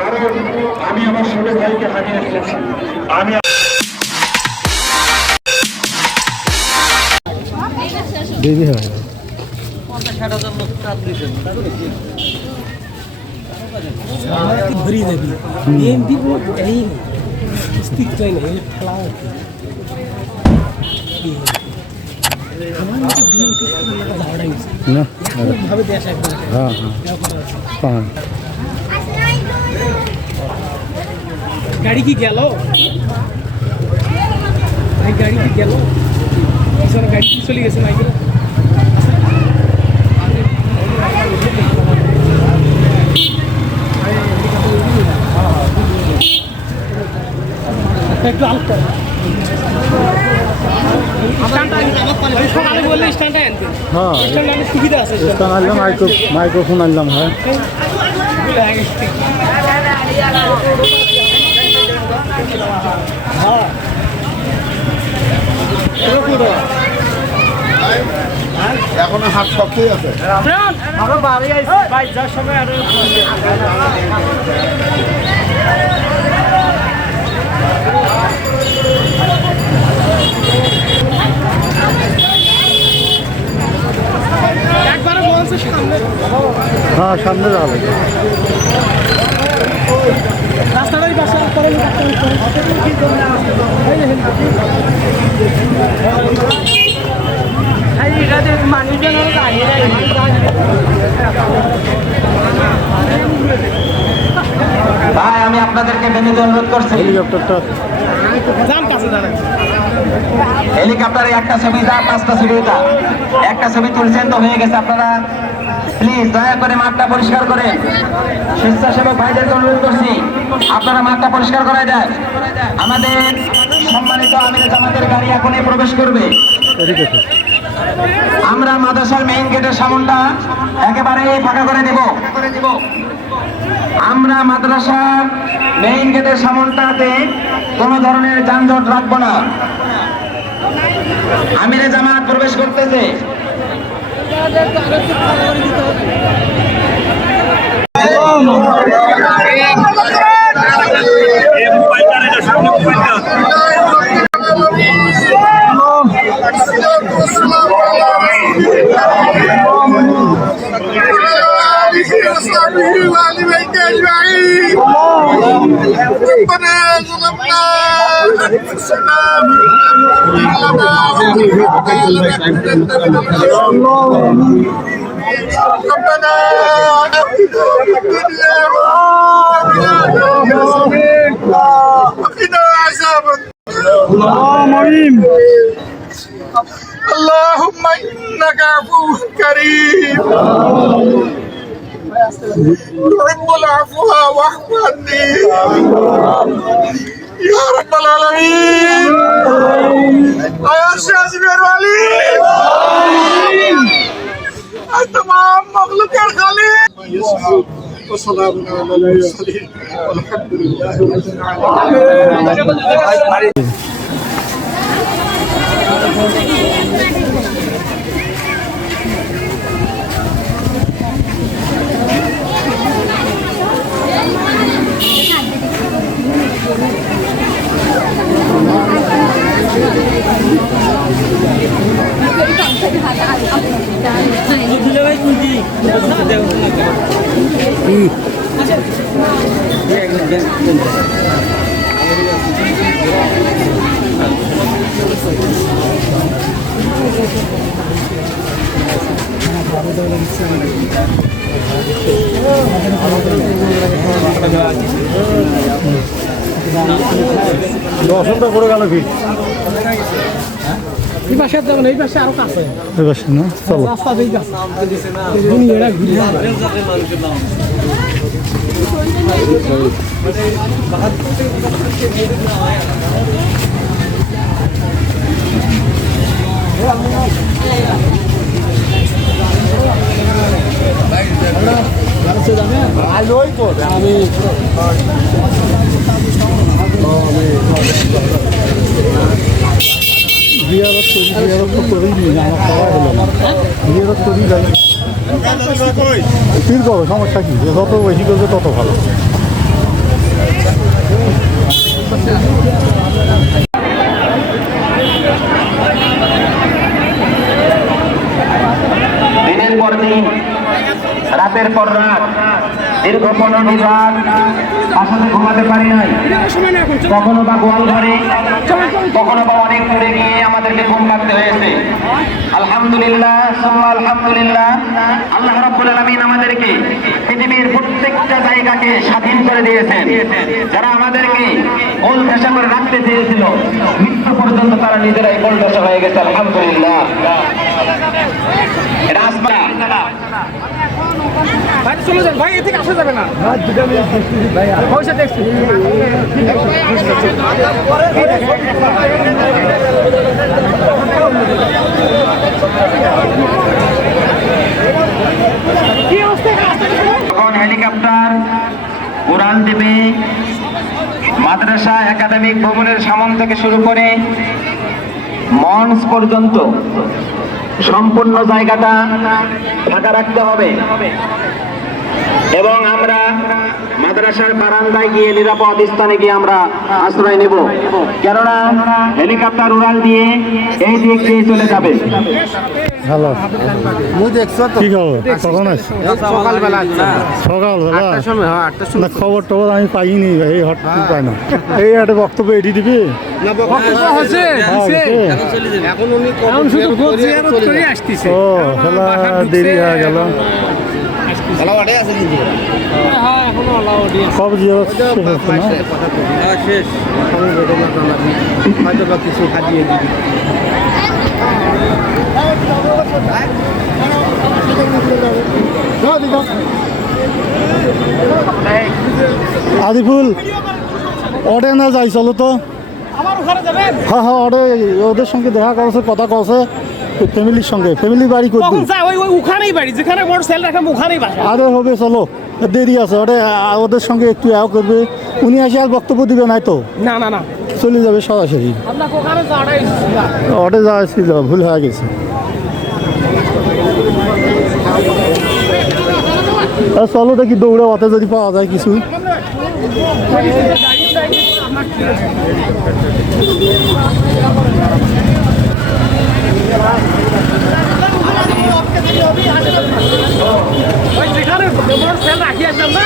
কারণ আমি আমার ছোট ভাইকে হারিয়ে এসেছি। আমি भरी देवी एमपी को यही स्थित तो नहीं फलाओ हमारे बीएमपी को झाड़ा ही ना भावे देश है हां हां गाड़ी की गेलो भाई गाड़ी की गेलो किसान गाड़ी की चली गई माइक একটু আলতো স্ট্যান্ডটা আমি বললে স্ট্যান্ডটা আনতে হ্যাঁ স্ট্যান্ড আনতে সুবিধা আছে স্ট্যান্ড আনলাম মাইক্রোফোন আনলাম হ্যাঁ এখন হাত শক্তই আছে আমরা বাড়ি আইছি ভাই যার সময় আর একবার বলছে সামনে হ্যাঁ সামনে যাবে রাস্তাটাই পাশে করে ভাই আমি আপনাদেরকে বিনীত অনুরোধ করছি হেলিকপ্টারটা হেলিকপ্টারে একটা ছবি যা 5টা ছবি যা একটা ছবি তুলছেন তো হয়ে গেছে আপনারা প্লিজ দয়া করে মাঠটা পরিষ্কার করে স্বেচ্ছাসেবক ভাইদেরকে অনুরোধ করছি আপনারা মাঠটা পরিষ্কার করায় দেন আমাদের সম্মানিত আমিরে জামাতের গাড়ি এখনই প্রবেশ করবে আমরা মাদ্রাসার মেইন গেটের সামনটা একেবারে ফাঁকা করে দেব আমরা মাদ্রাসার মেইন গেটের সামনটাতে কোন ধরনের যানজট রাখবো না আমিরে জামাত প্রবেশ করতেছে اللهم إنك عفو كريم تحب العفو واعف عني يا رب العالمين يا شاذب الوليد تمام مخلوق الخليق وسلام على المرسلين والحمد لله رب العالمين দর্শনটা করে গেল কি এই পাশে যাবেন এই পাশে আরো কাছে এই পাশে না চলো রাস্তা দিয়ে কাছে দুনিয়াটা ঘুরে জিয়ারত করি না আমার খাওয়া হলো না জিয়ারত করি যাই ফিল করো, সমস্যা কি, যে যত বেশি করবে তত ভালো। দিনের পর দিন, রাতের পর রাত, দীর্ঘ 15 রাত আসলে ঘুমাতে পারি নাই। কখনো বা গোয়াল ঘরে, কখনো বা অনেক দূরে গিয়ে আমাদেরকে ঘুম পাড়তে হয়েছে। আলহামদুলিল্লাহ, সুম্মা আলহামদুলিল্লাহ, আল্লাহ রাব্বুল আলামিন আমাদেরকে পৃথিবীর প্রত্যেকটা জায়গাকে স্বাধীন করে দিয়েছেন। যারা আমাদেরকে গোল ঠেসা করে রাখতে চেয়েছিল, মৃত্যু পর্যন্ত তারা নিজেরাই গোল ঠেসা হয়ে গেছে। আলহামদুলিল্লাহ। এটা আসবা ভাই চলে যান ভাই, এ থেকে আসা যাবে না। পয়সা দেখছি যখন হেলিকপ্টার উড়ান দেবে, মাদ্রাসা একাডেমিক ভবনের সামন থেকে শুরু করে মঞ্চ পর্যন্ত সম্পূর্ণ জায়গাটা ফাঁকা রাখতে হবে এবং আমরা মাদ্রাসার বারান্দায় গিয়ে নিরাপদ স্থানে গিয়ে আমরা আশ্রয় নেব, কেননা হেলিকপ্টার উড়াল দিয়ে এই দিক দিয়ে চলে যাবে। হ্যালো, মুই দেখছো তো কি খবর, কখন আছে? সকালবেলা সকালবেলা 8টার সময়, হ্যাঁ 8টার না, সময়। খবর টবর আমি পাইনি, এই হট পাই না। এই একটা বক্তব্য এটি দিবি। না বক্তব্য হচ্ছে দিছে। এখন উনি এখন শুধু জিয়ারত করে আসতেছে। ও খেলা দেরি হয়ে গেল। আলাওয়াডে আছে কিন্তু। হ্যাঁ এখনো আলাওয়াডে আছে। সব জিনিস শেষ হচ্ছে না। হ্যাঁ শেষ। আমি ঘটনা জানাবি। হয়তো বা কিছু খাইয়ে দিবি। আদিফুল, ওটে না যাই, চলো তো। আমার ওখানে যাবেন? হ্যাঁ হ্যাঁ, ওটে ওদের সঙ্গে দেখা করছে, কথা কছে, ফ্যামিলির সঙ্গে, ফ্যামিলি বাড়ি করবি। কখন যায়? ওই ওখানেই বাড়ি, যেখানে বড় সেল রাখাম ওখানেই বাসা। আরে হবে, চলো, দেরি আছে। ওদের সঙ্গে একটু করবে, উনি এসে আর বক্তব্য দিবে নাই তো, না না না, চলে যাবে সরাসরি। আপনার ওখানে যাওয়াটাই ওটে যাওয়া ভুল হয়ে গেছে। চলো দেখি, দৌড়ে ওতে যদি পাওয়া যায় কিছু। যেখানে বড় সেল রাখি আসলাম না,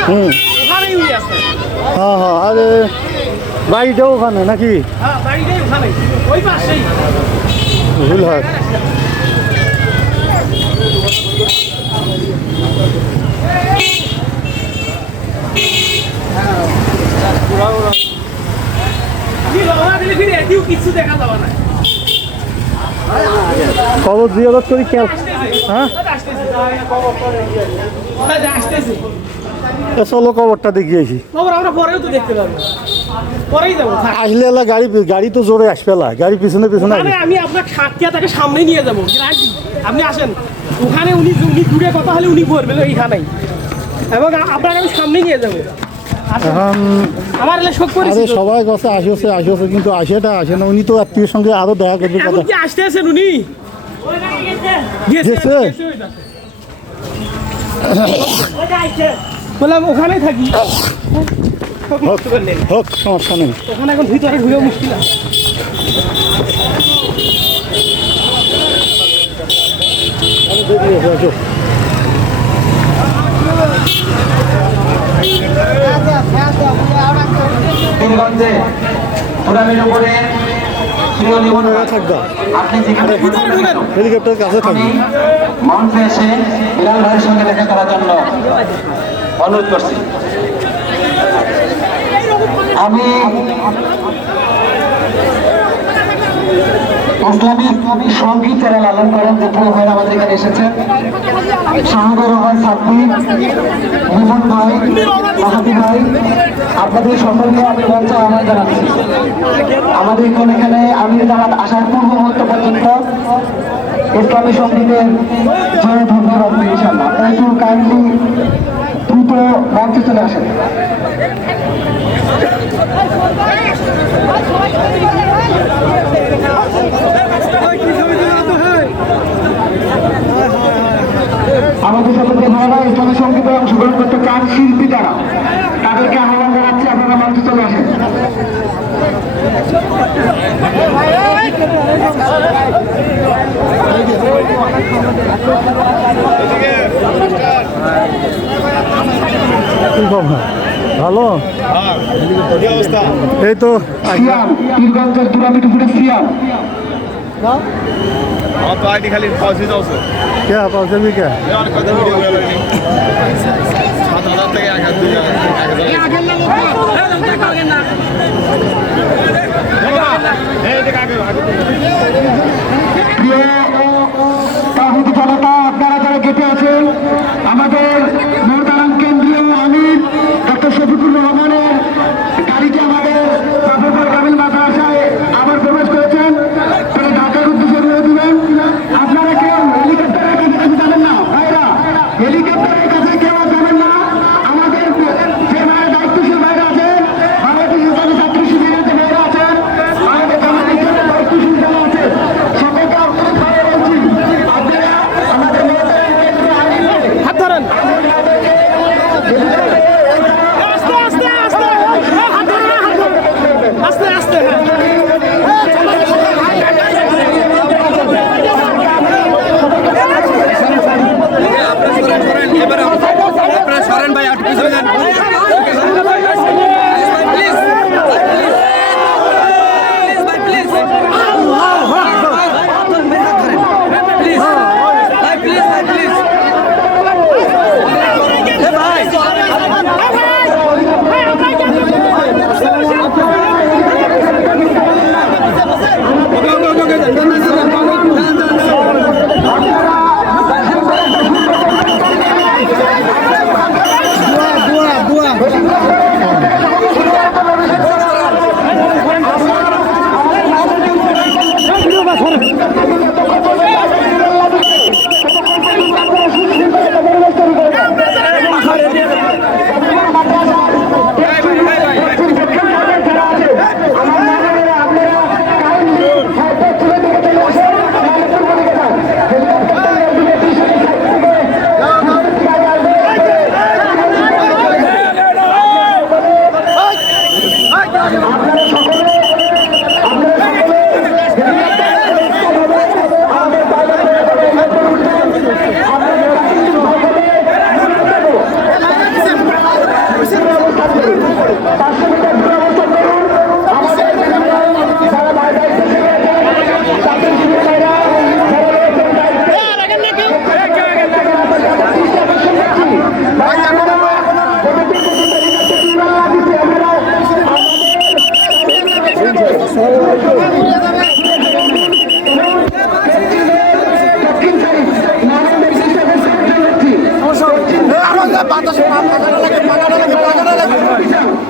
ওখানেই উনি আছে। হ্যাঁ হ্যাঁ, আরে বাড়িটাও ওখানে নাকি? হ্যাঁ বাড়িটাই ওখানে, ওই পাশেই। ভুল হয়। আমি রওনা দিলে ফিরে এটিও কিছু দেখা যাবে না। খবর জিয়ারত করি খেয়াল। হ্যাঁ, আসতেছি। চলো, খবরটা দেখিয়েছি। খবর আমরা পরেও তো দেখতে পাবো, পরেই যাবো। আসলে এলা গাড়ি তো জোরে আসবে, গাড়ি পিছনে পিছনে ওখানে আমি আপনার খাটিয়া তাকে সামনে নিয়ে যাবো। আপনি আসেন, ওখানে উনি দূরে কথা হলে উনি বলবেন এইখানেই, এবং আপনাকে আমি সামনে নিয়ে যাবো। এখন আমার এলে শোক আরে করেছি। সবাই কাছে আসে, কিন্তু আসে না। উনি তো আত্মীয়ের সঙ্গে আরো দেখা করবে, এখন কথা কি আসতে আছেন উনি? গেছে? বললাম ওখানেই থাকি। হোক, সমস্যা নেই। ওখানে এখন ভিতরে ঢুকে মুশকিল আছে। পীরগঞ্জে পুরামের উপরে প্রিয় নিবন্ধন, থাকবা, আপনি যেখানে হেলিকপ্টার কাছে থাকবে। মঞ্চে এসে বিলাল ভাইয়ের সঙ্গে দেখা করার জন্য অনুরোধ করছি। আমি ইসলামিক সঙ্গীত যারা লালন করেন, যে প্রিয় ভাইরা আমাদের এখানে এসেছেন, শাহাদুর রহমান সাব্বির, রিমন ভাই, মাহাদি ভাই, আপনাদের সকলকে আমি মঞ্চে আহ্বান জানাচ্ছি। আমাদের এখানে আমির জামাত আসার পূর্ব মুহূর্ত পর্যন্ত ইসলামী সঙ্গীতের জয় ধ্বনি হবে ইনশাআল্লাহ। আপনারা একটু কাইন্ডলি দ্রুত মঞ্চে চলে আসেন। আমাদের সাথে যে ভাইরা ইসলামী সঙ্গীতে অংশগ্রহণ করতে চান শিল্পী যারা, তাদেরকে আহ্বান জানাচ্ছি আপনারা মঞ্চে চলে আসেন। কি খবর? ভালো এই তো সিয়াম, পীরগঞ্জের দুরামিটুপুরে সিয়াম। আমার তো আইডি খালি পৌঁছে যাচ্ছে কে পাওয়া যাবে কে অনেক কথা ভিডিও করে লাগনি 7,000 থেকে 1,000 প্রিয় তাহিদি জনতা, আপনারা যারা গেটে আছেন, আমাদের মোহতারাম কেন্দ্রীয় আমির ডক্টর শফিকুর রহমানের গাড়িটি আমাদের প্রফেসর কামিল মাদ্রাসায় আবার প্রবেশ করেছেন। তারা ঢাকার উদ্দেশ্যে রয়ে দিবেন। আপনারা কেউ হেলিকপ্টারের কাছে যাবেন না ভাইরা, হেলিকপ্টারের কাছে কেউ যাবেন না। আমাদের যে ভাইরা দায়িত্বশীল ভাইরা আছেন, বাংলাদেশ ইসলামী ছাত্র শিবিরের যে ভাইরা আছেন, আমাদের জামায়াতের দায়িত্বশীল যারা আছেন, সকলকে আপনাদের ভাইরা বলছি, আপনারা আমাদের মোহতারাম কেন্দ্রীয় আমিরকে হাত ধরেন। আস্তে আস্তে আস্তে হাত ধরেন, হাত ধরেন। আস্তে আস্তে আপনারা সরেন ভাই আটকে চলে যান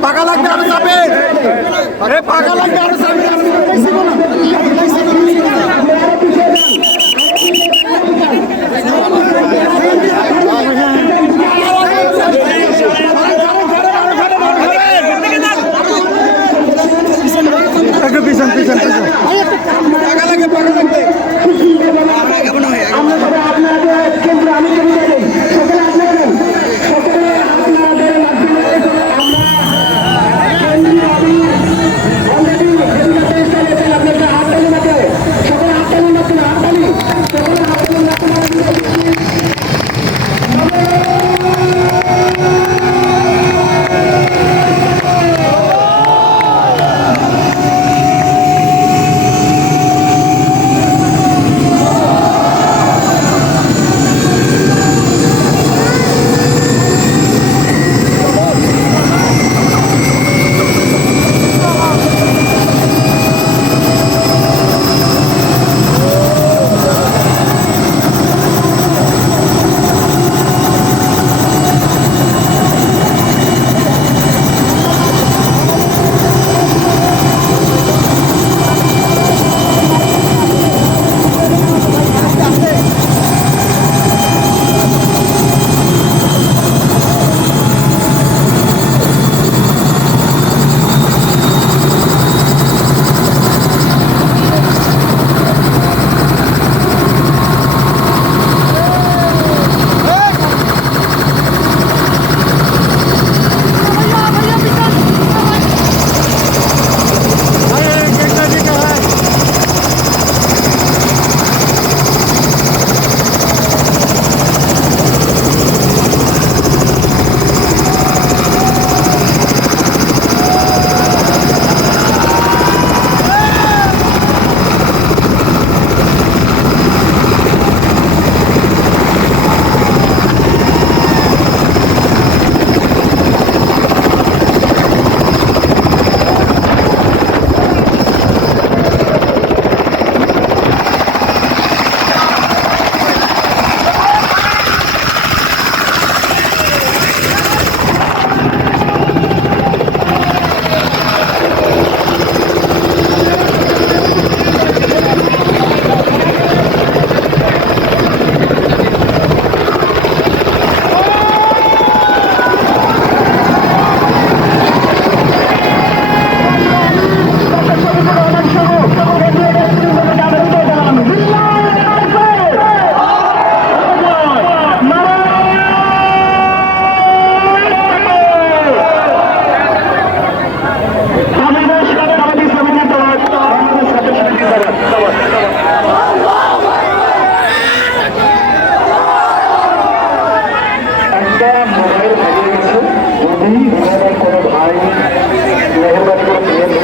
পাকা লাগবে আরো যাবে পাকা লাগবে আরো যাবে একটু পিছন পিছন পিছন পাকা লাগবে পাকা লাগবে আমরা সবাই আপনাদের কেন্দ্র আমি চলে যাই, সকলে আপনাদের মাধ্যমে আমরা কেন্দ্রীয় আমি অলরেডি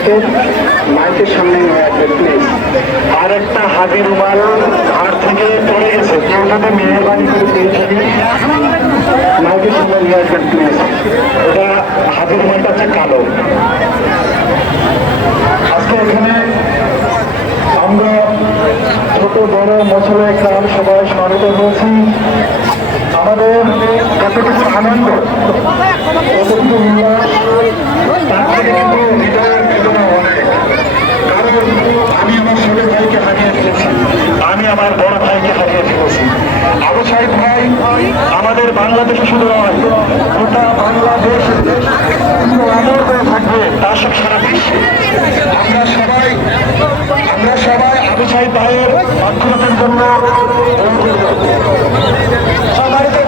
আসেন মাইকের সামনে নিয়ে আসবেন প্লিজ। আর একটা হাজির রুমাল হাত থেকে পড়ে গেছে, কেউ যদি মেহরবানি করে পেয়েছেন মাইকের সামনে নিয়ে আসবেন প্লিজ। এটা হাজির রুমালটা হচ্ছে কালো। আজকে এখানে আমরা ছোট বড় মশলা গ্রাম সবাই স্মরণ হয়েছি। আমাদের যতটুকু আনন্দ ততটুকু উল্লাস তার থেকে কিন্তু হৃদয়ের বেদনা অনেক। কারণ আমি আমার ছোট ভাইকে হারিয়ে ফেলেছি, আমি আমার বড় ভাইকে হারিয়ে ফেলেছি। আবু সাইদ ভাই আমাদের বাংলাদেশে শুধু নয়, গোটা বাংলাদেশ অমর হয়ে থাকবে, তার সাথে সারা বিশ্বে। আমরা সবাই আবু সাইদ ভাইয়ের অক্ষরতার জন্য সবাইকে